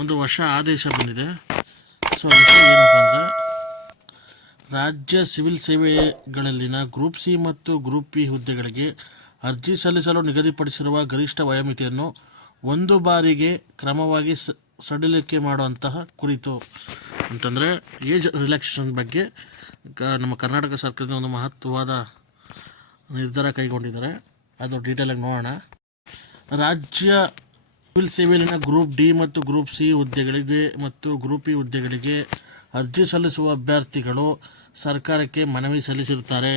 ಒಂದು ವರ್ಷ ಆದೇಶ ಬಂದಿದೆ. ಸೊ ವಿಷಯ ಏನಪ್ಪ ಅಂದರೆ, ರಾಜ್ಯ ಸಿವಿಲ್ ಸೇವೆಗಳಲ್ಲಿನ ಗ್ರೂಪ್ ಸಿ ಮತ್ತು ಗ್ರೂಪ್ ಪಿ ಹುದ್ದೆಗಳಿಗೆ ಅರ್ಜಿ ಸಲ್ಲಿಸಲು ನಿಗದಿಪಡಿಸಿರುವ ಗರಿಷ್ಠ ವಯೋಮಿತಿಯನ್ನು ಒಂದು ಬಾರಿಗೆ ಕ್ರಮವಾಗಿ ಸಡಿಲಿಕೆ ಮಾಡುವಂತಹ ಕುರಿತು ಅಂತಂದರೆ ಏಜ್ ರಿಲ್ಯಾಕ್ಸೇಷನ್ ಬಗ್ಗೆ ನಮ್ಮ ಕರ್ನಾಟಕ ಸರ್ಕಾರದ ಒಂದು ಮಹತ್ವವಾದ ನಿರ್ಧಾರ ಕೈಗೊಂಡಿದ್ದಾರೆ. ಅದು ಡೀಟೇಲಾಗಿ ನೋಡೋಣ. ರಾಜ್ಯ ಸಿವಿಲ್ ಸೇವೆಯಲ್ಲಿನ ಗ್ರೂಪ್ ಡಿ ಮತ್ತು ಗ್ರೂಪ್ ಸಿ ಹುದ್ದೆಗಳಿಗೆ ಮತ್ತು ಗ್ರೂಪ್ ಇ ಹುದ್ದೆಗಳಿಗೆ ಅರ್ಜಿ ಸಲ್ಲಿಸುವ ಅಭ್ಯರ್ಥಿಗಳು ಸರ್ಕಾರಕ್ಕೆ ಮನವಿ ಸಲ್ಲಿಸಿರುತ್ತಾರೆ.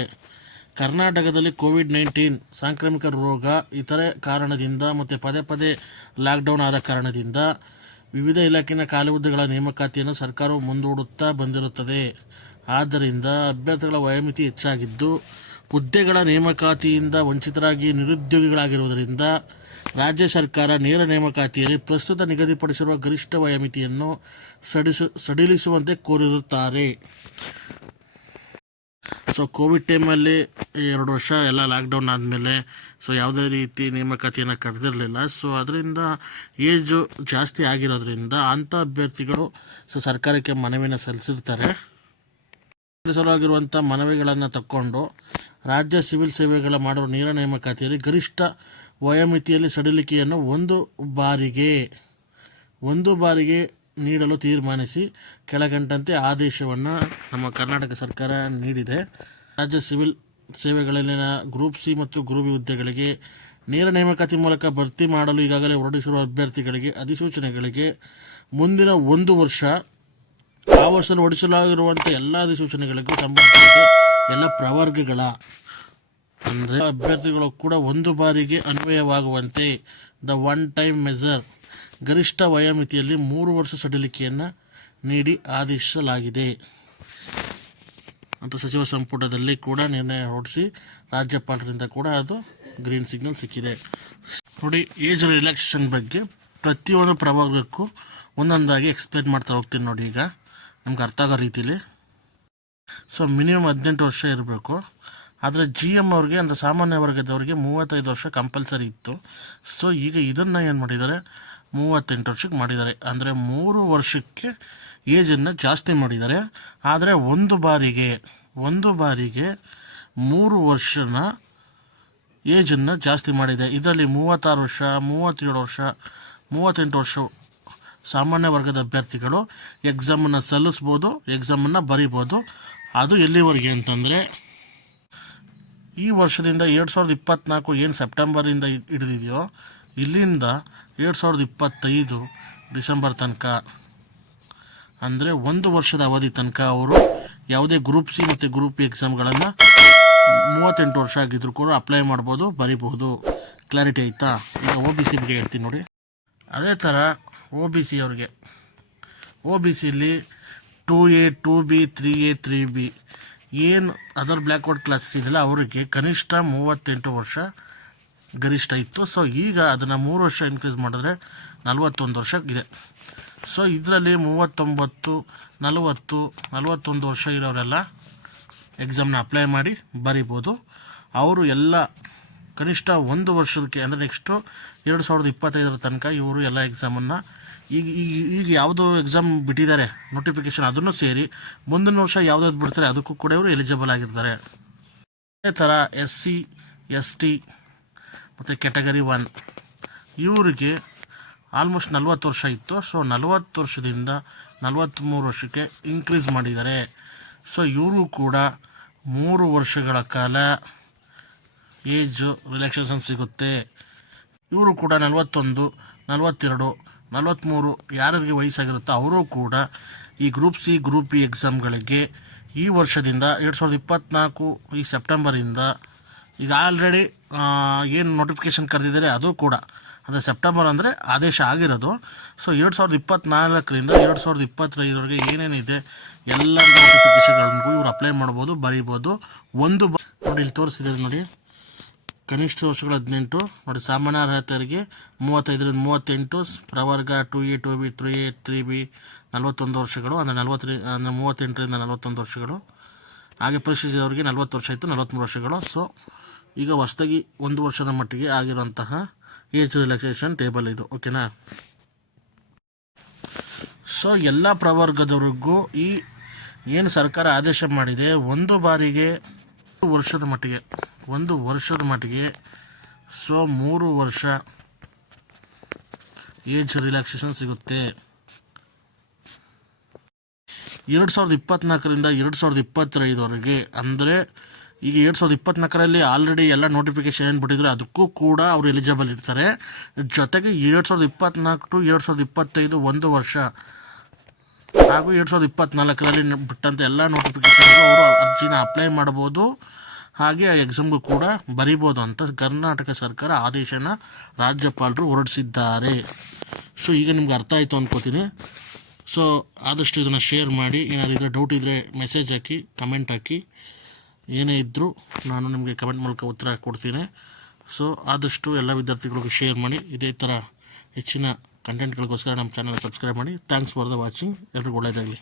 ಕರ್ನಾಟಕದಲ್ಲಿ ಕೋವಿಡ್-19 ಸಾಂಕ್ರಾಮಿಕ ರೋಗ ಇತರೆ ಕಾರಣದಿಂದ ಮತ್ತು ಪದೇ ಪದೇ ಲಾಕ್ಡೌನ್ ಆದ ಕಾರಣದಿಂದ ವಿವಿಧ ಇಲಾಖೆಯ ಖಾಲಿ ಹುದ್ದೆಗಳ ನೇಮಕಾತಿಯನ್ನು ಸರ್ಕಾರವು ಮುಂದೂಡುತ್ತಾ ಬಂದಿರುತ್ತದೆ. ಆದ್ದರಿಂದ ಅಭ್ಯರ್ಥಿಗಳ ವಯೋಮಿತಿ ಹೆಚ್ಚಾಗಿದ್ದು ಹುದ್ದೆಗಳ ನೇಮಕಾತಿಯಿಂದ ವಂಚಿತರಾಗಿ ನಿರುದ್ಯೋಗಿಗಳಾಗಿರುವುದರಿಂದ ರಾಜ್ಯ ಸರ್ಕಾರ ನೇರ ನೇಮಕಾತಿಯಲ್ಲಿ ಪ್ರಸ್ತುತ ನಿಗದಿಪಡಿಸಿರುವ ಗರಿಷ್ಠ ವಯೋಮಿತಿಯನ್ನು ಸಡಿಲಿಸುವಂತೆ ಕೋರಿರುತ್ತಾರೆ. ಸೊ ಕೋವಿಡ್ ಟೈಮಲ್ಲಿ 2 ವರ್ಷ ಎಲ್ಲ ಲಾಕ್ಡೌನ್ ಆದಮೇಲೆ ಯಾವುದೇ ರೀತಿ ನೇಮಕಾತಿಯನ್ನು ಕರೆದಿರಲಿಲ್ಲ. ಸೊ ಅದರಿಂದ ಏಜು ಜಾಸ್ತಿ ಆಗಿರೋದ್ರಿಂದ ಅಂಥ ಅಭ್ಯರ್ಥಿಗಳು ಸರ್ಕಾರಕ್ಕೆ ಮನವಿಯನ್ನು ಸಲ್ಲಿಸಿರ್ತಾರೆ. ಸಲುವಾಗಿರುವಂಥ ಮನವಿಗಳನ್ನು ತಕ್ಕೊಂಡು ರಾಜ್ಯ ಸಿವಿಲ್ ಸೇವೆಗಳ ಮಾಡುವ ನೇರ ನೇಮಕಾತಿಯಲ್ಲಿ ಗರಿಷ್ಠ ವಯೋಮಿತಿಯಲ್ಲಿ ಸಡಿಲಿಕೆಯನ್ನು ಒಂದು ಬಾರಿಗೆ ನೀಡಲು ತೀರ್ಮಾನಿಸಿ ಕೆಳಕಂಡಂತೆ ಆದೇಶವನ್ನು ನಮ್ಮ ಕರ್ನಾಟಕ ಸರ್ಕಾರ ನೀಡಿದೆ. ರಾಜ್ಯ ಸಿವಿಲ್ ಸೇವೆಗಳಲ್ಲಿನ ಗ್ರೂಪ್ ಸಿ ಮತ್ತು ಗ್ರೂಪ್ ಇ ಹುದ್ದೆಗಳಿಗೆ ನೇರ ನೇಮಕಾತಿ ಮೂಲಕ ಭರ್ತಿ ಮಾಡಲು ಈಗಾಗಲೇ ಹೊರಡಿಸಿರುವ ಅಭ್ಯರ್ಥಿಗಳಿಗೆ ಅಧಿಸೂಚನೆಗಳಿಗೆ ಮುಂದಿನ 1 ವರ್ಷ ಆ ವರ್ಷದಲ್ಲಿ ಹೊರಡಿಸಲಾಗಿರುವಂಥ ಎಲ್ಲ ಅಧಿಸೂಚನೆಗಳಿಗೂ ಸಂಬಂಧಿಸಿದ ಎಲ್ಲ ಪ್ರವರ್ಗಗಳ ಅಂದರೆ ಅಭ್ಯರ್ಥಿಗಳು ಕೂಡ ಒಂದು ಬಾರಿಗೆ ಅನ್ವಯವಾಗುವಂತೆ ಒನ್ ಟೈಮ್ ಮೆಜರ್ ಗರಿಷ್ಠ ವಯೋಮಿತಿಯಲ್ಲಿ 3 ವರ್ಷ ಸಡಿಲಿಕೆಯನ್ನು ನೀಡಿ ಆದೇಶಿಸಲಾಗಿದೆ ಅಂತ ಸಚಿವ ಸಂಪುಟದಲ್ಲಿ ಕೂಡ ನಿರ್ಣಯ ಹೊರಡಿಸಿ ರಾಜ್ಯಪಾಲರಿಂದ ಕೂಡ ಅದು ಗ್ರೀನ್ ಸಿಗ್ನಲ್ ಸಿಕ್ಕಿದೆ. ನೋಡಿ, ಏಜ್ ರಿಲ್ಯಾಕ್ಸೇಷನ್ ಬಗ್ಗೆ ಪ್ರತಿಯೊಂದು ಪ್ರವರ್ಗಕ್ಕೂ ಒಂದೊಂದಾಗಿ ಎಕ್ಸ್ಪ್ಲೇನ್ ಮಾಡ್ತಾ ಹೋಗ್ತೀನಿ. ನೋಡಿ, ಈಗ ನಮ್ಗೆ ಅರ್ಥ ಆಗೋ ರೀತಿಲಿ. ಸೊ ಮಿನಿಮಮ್ 18 ವರ್ಷ ಇರಬೇಕು. ಆದರೆ GM ಅವ್ರಿಗೆ ಅಂದರೆ ಸಾಮಾನ್ಯ ವರ್ಗದವ್ರಿಗೆ 35 ವರ್ಷ ಕಂಪಲ್ಸರಿ ಇತ್ತು. ಸೊ ಈಗ ಇದನ್ನು ಏನು ಮಾಡಿದ್ದಾರೆ, 38 ವರ್ಷಕ್ಕೆ ಮಾಡಿದ್ದಾರೆ. ಅಂದರೆ 3 ವರ್ಷಕ್ಕೆ ಏಜನ್ನು ಜಾಸ್ತಿ ಮಾಡಿದ್ದಾರೆ. ಆದರೆ ಒಂದು ಬಾರಿಗೆ 3 ವರ್ಷನ ಏಜನ್ನು ಜಾಸ್ತಿ ಮಾಡಿದೆ. ಇದರಲ್ಲಿ 36 ವರ್ಷ, 37 ವರ್ಷ, 38 ವರ್ಷ ಸಾಮಾನ್ಯ ವರ್ಗದ ಅಭ್ಯರ್ಥಿಗಳು ಎಕ್ಸಾಮನ್ನು ಸಲ್ಲಿಸ್ಬೋದು, ಎಕ್ಸಾಮನ್ನು ಬರಿಬೋದು. ಅದು ಎಲ್ಲಿವರೆಗೆ ಅಂತಂದರೆ, ಈ ವರ್ಷದಿಂದ 2024 ಏನು ಸೆಪ್ಟೆಂಬರಿಂದ ಹಿಡಿದಿದೆಯೋ ಇಲ್ಲಿಂದ 2025 ಡಿಸೆಂಬರ್ ತನಕ, ಅಂದರೆ 1 ವರ್ಷದ ಅವಧಿ ತನಕ ಅವರು ಯಾವುದೇ ಗ್ರೂಪ್ ಸಿ ಮತ್ತು ಗ್ರೂಪ್ ಇ ಎಕ್ಸಾಮ್ಗಳನ್ನು 38 ವರ್ಷ ಆಗಿದ್ರು ಕೂಡ ಅಪ್ಲೈ ಮಾಡ್ಬೋದು, ಬರಿಬೋದು. ಕ್ಲಾರಿಟಿ ಆಯಿತಾ? ಈಗ OBC ಬಗ್ಗೆ ಹೇಳ್ತೀನಿ ನೋಡಿ. ಅದೇ ಥರ OBC ಅವ್ರಿಗೆ OBCಲಿ 2A, 2B, 3A, 3B ಏನು ಅದರ್ ಬ್ಲ್ಯಾಕ್ವರ್ಡ್ ಕ್ಲಾಸಸ್ ಇದೆಯಲ್ಲ ಅವರಿಗೆ ಕನಿಷ್ಠ 38 ವರ್ಷ ಗರಿಷ್ಠ ಇತ್ತು. ಸೊ ಈಗ ಅದನ್ನು 3 ವರ್ಷ ಇನ್ಕ್ರೀಸ್ ಮಾಡಿದ್ರೆ 41 ವರ್ಷ ಇದೆ. ಸೊ ಇದರಲ್ಲಿ 39, 40, 41 ವರ್ಷ ಇರೋರೆಲ್ಲ ಎಕ್ಸಾಮ್ನ ಅಪ್ಲೈ ಮಾಡಿ ಬರಿಬೋದು. ಅವರು ಎಲ್ಲ ಕನಿಷ್ಠ 1 ವರ್ಷಕ್ಕೆ ಅಂದರೆ ನೆಕ್ಸ್ಟು 2025 ತನಕ ಇವರು ಎಲ್ಲ ಎಕ್ಸಾಮನ್ನು ಈಗ ಯಾವುದು ಎಕ್ಸಾಮ್ ಬಿಟ್ಟಿದ್ದಾರೆ ನೋಟಿಫಿಕೇಷನ್ ಅದನ್ನು ಸೇರಿ ಮುಂದಿನ ವರ್ಷ ಯಾವುದಾದ್ರು ಬಿಡ್ತಾರೆ ಅದಕ್ಕೂ ಕೂಡ ಇವರು ಎಲಿಜಿಬಲ್ ಆಗಿರ್ತಾರೆ. ಅದೇ ಥರ SC, ST ಮತ್ತು ಕ್ಯಾಟಗರಿ 1 ಇವರಿಗೆ ಆಲ್ಮೋಸ್ಟ್ 40 ವರ್ಷ ಇತ್ತು. ಸೊ 40 ವರ್ಷದಿಂದ 43 ವರ್ಷಕ್ಕೆ ಇನ್ಕ್ರೀಸ್ ಮಾಡಿದ್ದಾರೆ. ಸೊ ಇವರು ಕೂಡ 3 ವರ್ಷಗಳ ಕಾಲ ಏಜು ರಿಲ್ಯಾಕ್ಸೇಷನ್ ಸಿಗುತ್ತೆ. ಇವರು ಕೂಡ 41, 42, 43 ಯಾರಿಗೆ ವಯಸ್ಸಾಗಿರುತ್ತೋ ಅವರು ಕೂಡ ಈ ಗ್ರೂಪ್ ಸಿ, ಗ್ರೂಪ್ ಇ ಎಕ್ಸಾಮ್ಗಳಿಗೆ ಈ ವರ್ಷದಿಂದ 2024 ಈ ಸೆಪ್ಟೆಂಬರಿಂದ ಈಗ ಆಲ್ರೆಡಿ ಏನು ನೋಟಿಫಿಕೇಷನ್ ಕರೆದಿದ್ದಾರೆ ಅದು ಕೂಡ ಅಂದರೆ ಸೆಪ್ಟೆಂಬರ್ ಅಂದರೆ ಆದೇಶ ಆಗಿರೋದು. ಸೊ 2024ರಿಂದ 2025ವರೆಗೆ ಏನೇನಿದೆ ಎಲ್ಲ ನೋಟಿಫಿಕೇಷನ್ಗಳಿಗೂ ಇವರು ಅಪ್ಲೈ ಮಾಡ್ಬೋದು, ಬರೀಬೋದು. ನೋಡಿ ಇಲ್ಲಿ ತೋರಿಸಿದ್ದಾರೆ ನೋಡಿ, ಕನಿಷ್ಠ ವರ್ಷಗಳು 18 ನೋಡಿ. ಸಾಮಾನ್ಯ ಅರ್ಹತೆಯರಿಗೆ 35ರಿಂದ 38, ಪ್ರವರ್ಗ 2A, 2B, 3A, 3B 41 ವರ್ಷಗಳು ಅಂದರೆ 38ರಿಂದ 41 ವರ್ಷಗಳು. ಹಾಗೆ ಪರಿಶಿಷ್ಟದವರಿಗೆ 40 ವರ್ಷ ಇತ್ತು, 43 ವರ್ಷಗಳು. ಸೊ ಈಗ ಹೊಸದಾಗಿ 1 ವರ್ಷದ ಮಟ್ಟಿಗೆ ಆಗಿರುವಂತಹ ಏಜ್ ರಿಲ್ಯಾಕ್ಸೇಷನ್ ಟೇಬಲ್ ಇದು, ಓಕೆನಾ. ಸೊ ಎಲ್ಲ ಪ್ರವರ್ಗದವ್ರಿಗೂ ಈ ಏನು ಸರ್ಕಾರ ಆದೇಶ ಮಾಡಿದೆ ಒಂದು ವರ್ಷದ ಮಟ್ಟಿಗೆ ಸೊ 3 ವರ್ಷ ಏಜ್ ರಿಲ್ಯಾಕ್ಸೇಷನ್ ಸಿಗುತ್ತೆ. 2024ರಿಂದ 2025ವರೆಗೆ. ಅಂದರೆ ಈಗ 2024ರಲ್ಲಿ ಆಲ್ರೆಡಿ ಎಲ್ಲ ನೋಟಿಫಿಕೇಶನ್ ಏನು ಬಿಟ್ಟಿದ್ರು ಅದಕ್ಕೂ ಕೂಡ ಅವರು ಎಲಿಜಿಬಲ್ ಇರ್ತಾರೆ. ಜೊತೆಗೆ 2024 ಟು 2025 1 ವರ್ಷ ಹಾಗೂ 2024ರಲ್ಲಿ ಬಿಟ್ಟಂಥ ಎಲ್ಲ ನೋಟಿಫಿಕೇಶನ್ಗೂ ಅವರು ಅರ್ಜಿನ ಅಪ್ಲೈ ಮಾಡ್ಬೋದು, ಹಾಗೆ ಎಕ್ಸಾಮ್ಗೂ ಕೂಡ ಬರಿಬೋದು ಅಂತ ಕರ್ನಾಟಕ ಸರ್ಕಾರ ಆದೇಶನ ರಾಜ್ಯಪಾಲರು ಹೊರಡಿಸಿದ್ದಾರೆ. ಸೊ ಈಗ ನಿಮ್ಗೆ ಅರ್ಥ ಆಯಿತು ಅನ್ಕೋತೀನಿ. ಸೊ ಆದಷ್ಟು ಇದನ್ನು ಶೇರ್ ಮಾಡಿ. ಏನಾದ್ರು ಇದ್ದರೆ ಡೌಟ್ ಇದ್ದರೆ ಮೆಸೇಜ್ ಹಾಕಿ, ಕಮೆಂಟ್ ಹಾಕಿ. ಏನೇ ಇದ್ದರೂ ನಾನು ನಿಮಗೆ ಕಮೆಂಟ್ ಮೂಲಕ ಉತ್ತರ ಕೊಡ್ತೀನಿ. ಸೊ ಆದಷ್ಟು ಎಲ್ಲ ವಿದ್ಯಾರ್ಥಿಗಳಿಗೂ ಶೇರ್ ಮಾಡಿ. ಇದೇ ಥರ ಹೆಚ್ಚಿನ ಕಂಟೆಂಟ್ಗಳಿಗೋಸ್ಕರ ನಮ್ಮ ಚಾನಲ್ ಸಬ್ಸ್ಕ್ರೈಬ್ ಮಾಡಿ. Thanks for the watching. ಎಲ್ರಿಗೂ ಒಳ್ಳೆಯದಾಗಲಿ.